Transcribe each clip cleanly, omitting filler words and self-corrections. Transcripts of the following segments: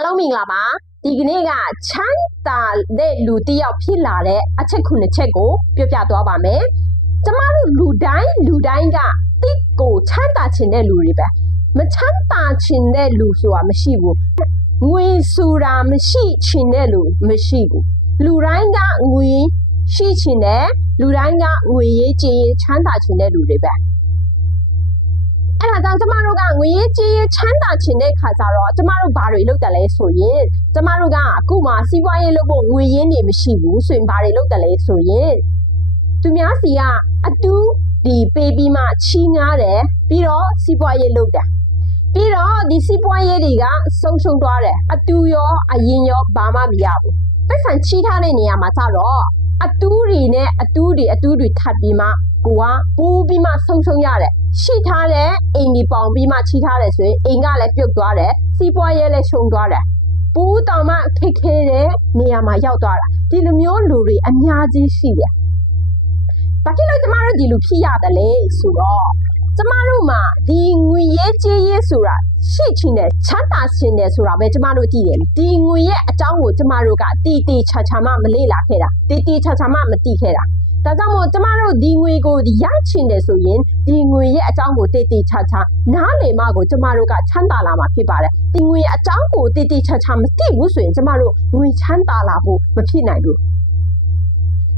အားလုံးမင်္ဂလာပါဒီကနေ့ကချမ်းသာတဲ့လူတစ်ယောက်ဖြစ်လာတဲ့အချက်ခုနှစ်ချက်ကိုပြောပြသွားပါမယ်ကျမတို့လူတိုင်းကတိတ်ကိုချမ်းသာခြင်းတဲ့လူတွေပဲမချမ်းသာခြင်းတဲ့လူဆိုတာမရှိဘူးငွေဆိုတာမရှိခြင်းတဲ့လူမရှိဘူးလူတိုင်းကငွေရှိခြင်းတဲ့လူတိုင်းကငွေရေးကြေးရေးချမ်းသာခြင်းတဲ့လူတွေပဲအဲ့ဒါကြောင့်ကျမတို့ကငွေရေးကြေးရေးချမ်းသာခြင်းတဲ့ခါကျတော့ကျမတို့ဘာတွေလုပ်တယ်လဲဆိုရင်ကျမတို့ကအခုမှစီးပွားရေးလုပ်ဖို့ငွေရင်းတွေမရှိဘူးဆိုရင်ဘာတွေလုပ်တယ်လဲဆိုရင်သူများစီကအတူဒီပေးပြီးမှချီးငားတယ်ပြီးတော့စီးပွားရေးလုပ်တယ်ပြီးတော့ဒီစီးပွားရေးတွေကဆုံးရှုံးသွားတယ်အတူရောအရင်ရောဘာမှမရဘူးပတ်စံချီးထားတဲ့နေရာမှာကျတော့အတူတွေနဲ့အတူတွေထပ်ပြီးမှကိုကပိုးပြီးမှဆုံးရှုံးရတယ်ရှိထားတဲ့အိမ်ဒီပေါင်ပြီးမှချီးထားတယ်ဆိုရင်အိမ်ကလည်းပြုတ်သွားတယ်စီးပွားရေးလည်းရှုံးသွားတယ်ပိုးတောင်မှခက်ခဲတဲ့နေရာမှာရောက်သွားတာဒီလိုမျိုးလူတွေအများကြီးရှိတယ်ဘာဖြစ်လို့ကျမတို့ဒီလိုဖြစ်ရတယ်လဲဆိုတော့ကျမတို့မှာဒီငွေရေးကြေးရေးဆိုတာရှိချင်းနဲ့ချမ်းသာခြင်းနဲ့ဆိုတာပဲကျမတို့သိတယ်ဒီငွေရဲ့အကြောင်းကိုကျမတို့ကတီချာမှမလေ့လာခဲ့တာတီချာမှမသိခဲ့တာဒါကြောင့်မို့ကျမတို့ဒီငွေကိုရချင်တယ်ဆိုရင်ဒီငွေရဲ့အကြောင်းကိုတီချာနားလည်မှကိုကျမတို့ကချမ်းသာလာမှာဖြစ်ပါတယ်ဒီငွေအကြောင်းကိုတီချာမသိဘူးဆိုရင်ကျမတို့ငွေချမ်းသာလာဖို့မဖြစ်နိုင်ဘူး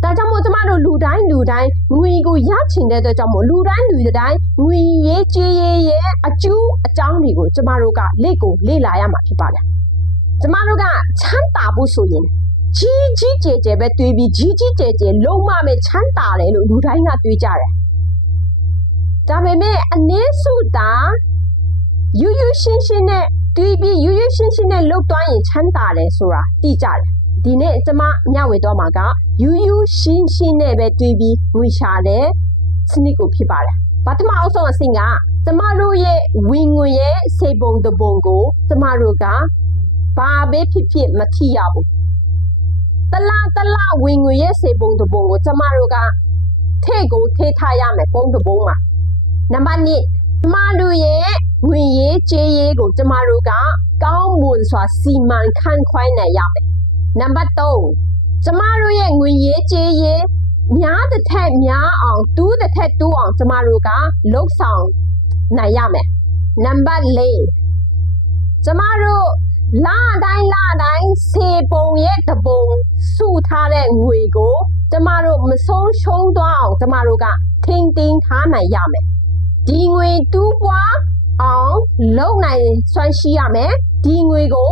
ဒါကြောင့်မို့ကျမတို့လူတိုင်းငွေကိုရချင်တဲ့အတွက်ကြောင့်မို့လူတိုင်းငွေရေးကြေးရေးရဲ့အကျိုးအကြောင်းတွေကိုကျမတို့ကလေ့လာရမှာဖြစ်ပါတယ်ကျမတို့ကချမ်းသာဖို့ဆိုရင်ကြီးကျယ်ပဲတွေးပြီးကြီးကျယ်လုံးမပဲချမ်းသာတယ်လို့လူတိုင်းကတွေးကြတယ်ဒါပေမဲ့အနည်းစုတာရိုးရှင်းနဲ့တွေးပြီးရိုးရှင်းနဲ့လုပ်သွားရင်ချမ်းသာတယ်ဆိုတာသိကြတယ်ဒီနေ့ကျမမျှဝေတော့မှာကရိုးရှင်းနဲ့ပဲတွေးပြီးငွေရှာတဲ့စနစ်ကိုဖြစ်ပါတယ်ပထမအဆုံးအဆင့်ကကျမတို့ရဲ့ဝင်ငွေရဲ့စေပုံတပုံကိုကျမတို့ကဘာပဲဖြစ်မထိရဘူးတလားဝင်ငွေရဲ့စေပုံတပုံကိုကျမတို့ကထည့်ထားရမယ်ပုံတပုံမှာနံပါတ်2ကျမတို့ရဲ့ငွေရေးကြေးရေးကိုကျမတို့ကကောင်းမွန်စွာစီမံခန့်ခွဲနိုင်ရမယ်နံပါတ်3ကျမတို့ရဲ့ငွေရေးကြေးရေးများတစ်ထက်များအောင်တူးတစ်ထက်တူးအောင်ကျမတို့ကလှုပ်ဆောင်နိုင်ရမယ်နံပါတ်4ကျမတို့လတိုင်းစေပုံရဲ့တပုံစုထားတဲ့ငွေကိုကျမတို့မဆုံးရှုံးသွားအောင်ကျမတို့ကထိန်းသိမ်းထားနိုင်ရမယ်ဒီငွေတူးပွားအောင်လုပ်နိုင်စွမ်းရှိရမယ်ဒီငွေကို